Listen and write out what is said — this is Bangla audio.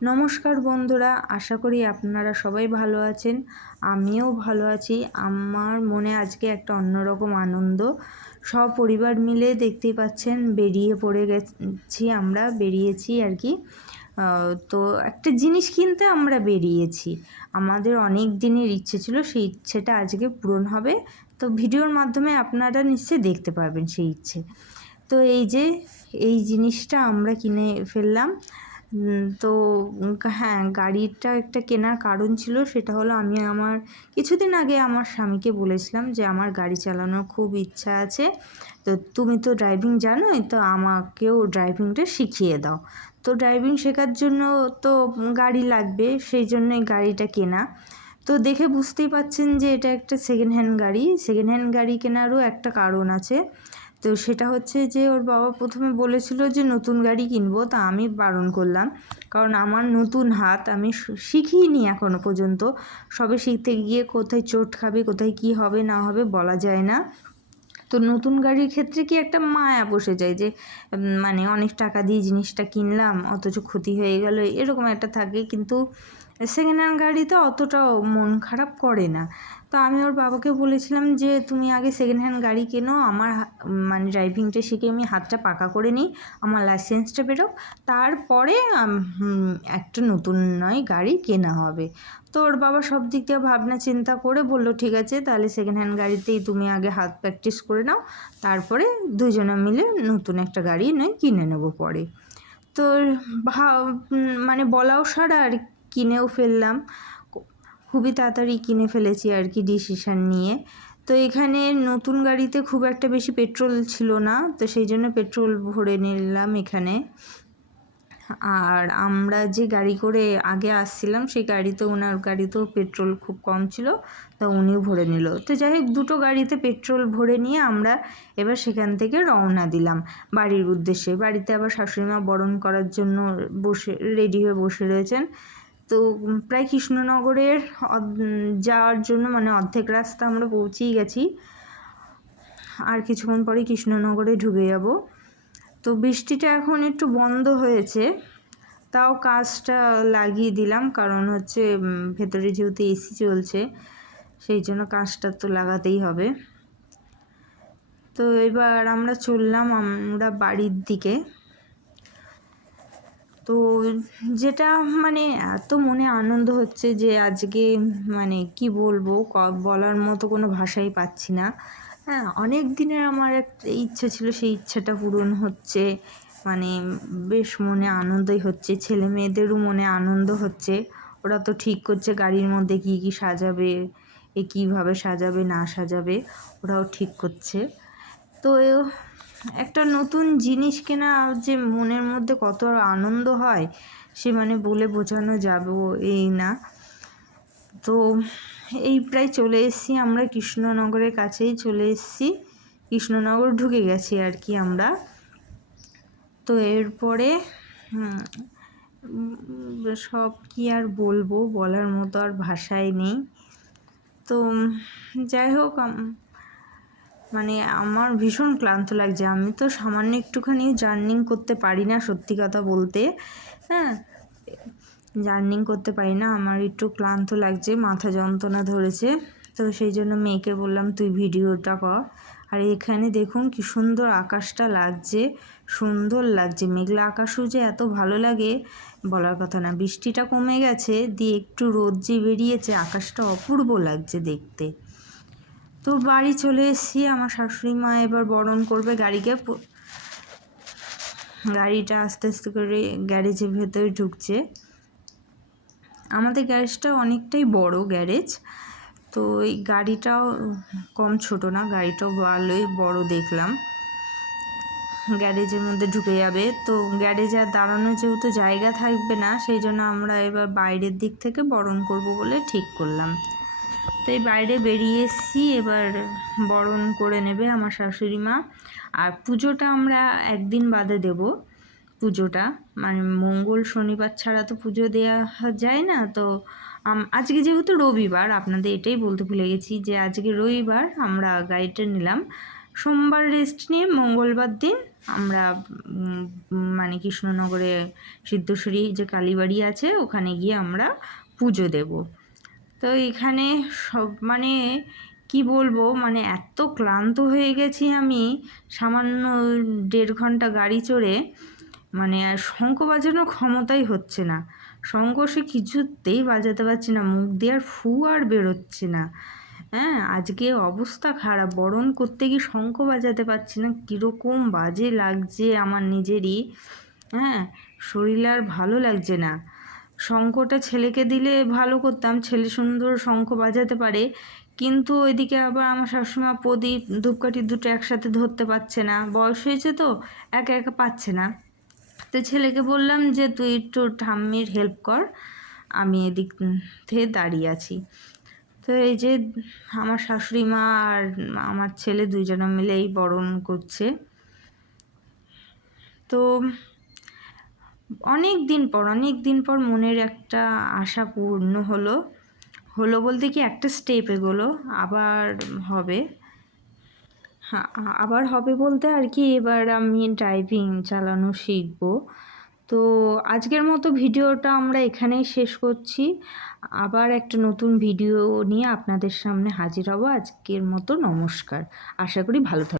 নমস্কার বন্ধুরা, আশা করি আপনারা সবাই ভালো আছেন। আমিও ভালো আছি। আমার মনে আজকে একটা অন্যরকম আনন্দ। সপরিবার মিলে দেখতেই পাচ্ছেন বেরিয়ে পড়ে বেরিয়েছি আর কি। তো একটা জিনিস কিনতে আমরা বেরিয়েছি। আমাদের অনেক দিনের ইচ্ছে ছিল, সেই ইচ্ছেটা আজকে পূরণ হবে। তো ভিডিওর মাধ্যমে আপনারা নিশ্চয়ই দেখতে পারবেন সেই ইচ্ছে। তো এই জিনিসটা আমরা কিনে ফেললাম। তো হ্যাঁ, গাড়িটা একটা কেনার কারণ ছিল, সেটা হলো আমি কিছুদিন আগে আমার স্বামীকে বলেছিলাম যে আমার গাড়ি চালানোর খুব ইচ্ছা আছে। তো তুমি তো ড্রাইভিং জানোই, তো আমাকেও ড্রাইভিংটা শিখিয়ে দাও। তো ড্রাইভিং শেখার জন্য তো গাড়ি লাগবে, সেই জন্যই গাড়িটা কেনা। তো দেখে বুঝতেই পাচ্ছেন যে এটা একটা সেকেন্ড হ্যান্ড গাড়ি। সেকেন্ড হ্যান্ড গাড়ি কেনারও একটা কারণ আছে। তো সেটা হচ্ছে যে ওর বাবা প্রথমে বলেছিল যে নতুন গাড়ি কিনবো, তা আমি বারণ করলাম। কারণ আমার নতুন হাত, আমি শিখিনি এখনও পর্যন্ত। সবে শিখতে গিয়ে কোথায় চোট খাবে, কোথায় কি হবে না হবে বলা যায় না। তো নতুন গাড়ির ক্ষেত্রে কি একটা মায়া বসে যায় যে মানে অনেক টাকা দিয়ে জিনিসটা কিনলাম অথচ ক্ষতি হয়ে গেল, এরকম একটা থাকে। কিন্তু সেকেন্ড হ্যান্ড গাড়িতে অতটাও মন খারাপ করে না। তো আমি ওর বাবাকে বলেছিলাম যে তুমি আগে সেকেন্ড হ্যান্ড গাড়ি কেনো, আমার মানে ড্রাইভিংটা শিখে আমি হাতটা পাকা করে নিই, আমার লাইসেন্সটা বেরোক, তারপরে একটা নতুন নয় গাড়ি কেনা হবে। তো ওর বাবা সব দিক দিয়ে ভাবনা চিন্তা করে বললো ঠিক আছে, তাহলে সেকেন্ড হ্যান্ড গাড়িতেই তুমি আগে হাত প্র্যাকটিস করে নাও, তারপরে দুজনে মিলে নতুন একটা গাড়ি নয় কিনে নেবো পরে। তো মানে বলাও সারা আর কিনেও ফেললাম। খুবই তাড়াতাড়ি কিনে ফেলেছি আর কি ডিসিশান নিয়ে। তো এখানে নতুন গাড়িতে খুব একটা বেশি পেট্রোল ছিল না, তো সেই জন্য পেট্রোল ভরে নিলাম এখানে। আর আমরা যে গাড়ি করে আগে আসছিলাম সেই গাড়িতে, ওনার গাড়িতেও পেট্রোল খুব কম ছিল, তো উনিও ভরে নিল। তো যাই হোক, দুটো গাড়িতে পেট্রোল ভরে নিয়ে আমরা এবার সেখান থেকে রওনা দিলাম বাড়ির উদ্দেশ্যে। বাড়িতে আবার শাশুড়িমা বরণ করার জন্য রেডি হয়ে বসে রয়েছেন। তো প্রায় কৃষ্ণনগরের যাওয়ার জন্য মানে অর্ধেক রাস্তা আমরা পৌঁছেই গেছি, আর কিছুক্ষণ পরে কৃষ্ণনগরে ঢুকে যাব। তো বৃষ্টিটা এখন একটু বন্ধ হয়েছে, তাও কাজটা লাগিয়ে দিলাম, কারণ হচ্ছে ভেতরে যেহেতু এসি চলছে সেই জন্য কাজটা তো লাগাতেই হবে। তো এবার আমরা চললাম আমরা বাড়ির দিকে। তো যেটা মানে এত মনে আনন্দ হচ্ছে যে আজকে মানে কি বলবো, বলার মতো কোনো ভাষাই পাচ্ছি না। হ্যাঁ, অনেক দিনের আমার একটা ইচ্ছে ছিল, সেই ইচ্ছেটা পূরণ হচ্ছে। মানে বেশ মনে আনন্দই হচ্ছে, ছেলে মেয়েদেরও মনে আনন্দ হচ্ছে। ওরা তো ঠিক করছে গাড়ির মধ্যে কী কী সাজাবে, কীভাবে সাজাবে না সাজাবে, ওরাও ঠিক করছে। তো একটা নতুন জিনিস কেনা যে মনের মধ্যে কত আনন্দ হয় সে মানে বলে বোঝানো যাবে এই না। তো এই প্রায় চলে এসেছি আমরা, কৃষ্ণনগরের কাছেই চলে এসেছি, কৃষ্ণনগর ঢুকে গেছি আর কি আমরা। তো এরপরে সব কি আর বলবো, বলার মতো আর ভাষাই নেই। তো যাই হোক, মানে আমার ভীষণ ক্লান্ত লাগছে। আমি তো সামান্য একটুখানি জার্নিং করতে পারি না, সত্যি কথা বলতে। হ্যাঁ, জার্নিং করতে পারি না, আমার একটু ক্লান্ত লাগছে, মাথা যন্ত্রণা ধরেছে। তো সেই জন্য মেয়েকে বললাম তুই ভিডিওটা কর। আর এখানে দেখুন কি সুন্দর আকাশটা লাগছে, সুন্দর লাগছে, মেঘলা আকাশও যে এত ভালো লাগে বলার কথা না। বৃষ্টিটা কমে গেছে, দিয়ে একটু রোদ যে বেরিয়েছে, আকাশটা অপূর্ব লাগছে দেখতে। তো বাড়ি চলে এসেছি, আমার শাশুড়ি মা এবার বরণ করবে গাড়িটা আস্তে আস্তে করে গ্যারেজের ভেতরে ঢুকছে। আমাদের গ্যারেজটা অনেকটাই বড় গ্যারেজ, তো এই গাড়িটাও কম ছোট না, গাড়িটাও ভালোই বড় দেখলাম। গ্যারেজের মধ্যে ঢুকে যাবে, তো গ্যারেজে আর দাঁড়ানো যেহেতু জায়গা থাকবে না, সেই জন্য আমরা এবার বাইরের দিক থেকে বরণ করব বলে ঠিক করলাম। তো এই বাইরে বেরিয়ে এসেছি, এবার বরণ করে নেবে আমার শাশুড়ি মা। আর পুজোটা আমরা একদিন বাদে দেব পুজোটা, মানে মঙ্গল শনিবার ছাড়া তো পুজো দেওয়া যায় না। তো আজকে যেহেতু রবিবার, আপনাদের এটাই বলতে ভুলে গেছি যে আজকে রবিবার আমরা গাড়িটা নিলাম সোমবার রেস্ট নিয়ে মঙ্গলবার দিন আমরা মানে কৃষ্ণনগরে সিদ্ধেশ্বরী যে কালীবাড়ি আছে ওখানে গিয়ে আমরা পুজো দেব। তো এখানে সব মানে কি বলবো, মানে এত ক্লান্ত হয়ে গেছি আমি, সামান্য 1.5 ঘন্টা গাড়ি চড়ে, মানে আর শঙ্খ বাজানোর ক্ষমতাই হচ্ছে না। শঙ্খ সে কিছুতেই বাজাতে পারছি না, মুখ দিয়ে আর ফু আর বেরোচ্ছে না। হ্যাঁ, আজকে অবস্থা খারাপ, বরণ করতে গিয়ে শঙ্খ বাজাতে পারছি না, কীরকম বাজে লাগছে আমার নিজেরই। হ্যাঁ, শরীর আর ভালো লাগছে না। শঙ্খটা ছেলেকে দিলে ভালো করতাম, ছেলে সুন্দর শঙ্খ বাজাতে পারে, কিন্তু ওইদিকে আবার আমার শাশুড়িমা প্রদীপ ধূপকাঠি দুটো একসাথে ধরতে পারছে না, বয়স হয়েছে তো একা একা পাচ্ছে না। তো ছেলেকে বললাম যে তুই একটু ঠাম্মির হেল্প কর, আমি এদিক থেকে দাঁড়িয়ে আছি। তো এই যে আমার শাশুড়ি মা আর আমার ছেলে দুইজনে মিলে এই বরণ করছে। তো অনেক দিন পর মনের একটা আশা পূর্ণ হলো বলতে কি একটা স্টেপ এগোলো, আবার হবে। হ্যাঁ, আবার হবে বলতে আর কি, এবার আমি ড্রাইভিং চালানো শিখবো। তো আজকের মতো ভিডিওটা আমরা এখানেই শেষ করছি। আবার একটা নতুন ভিডিও নিয়ে আপনাদের সামনে হাজির হব। আজকের মতো নমস্কার, আশা করি ভালো থাকবেন।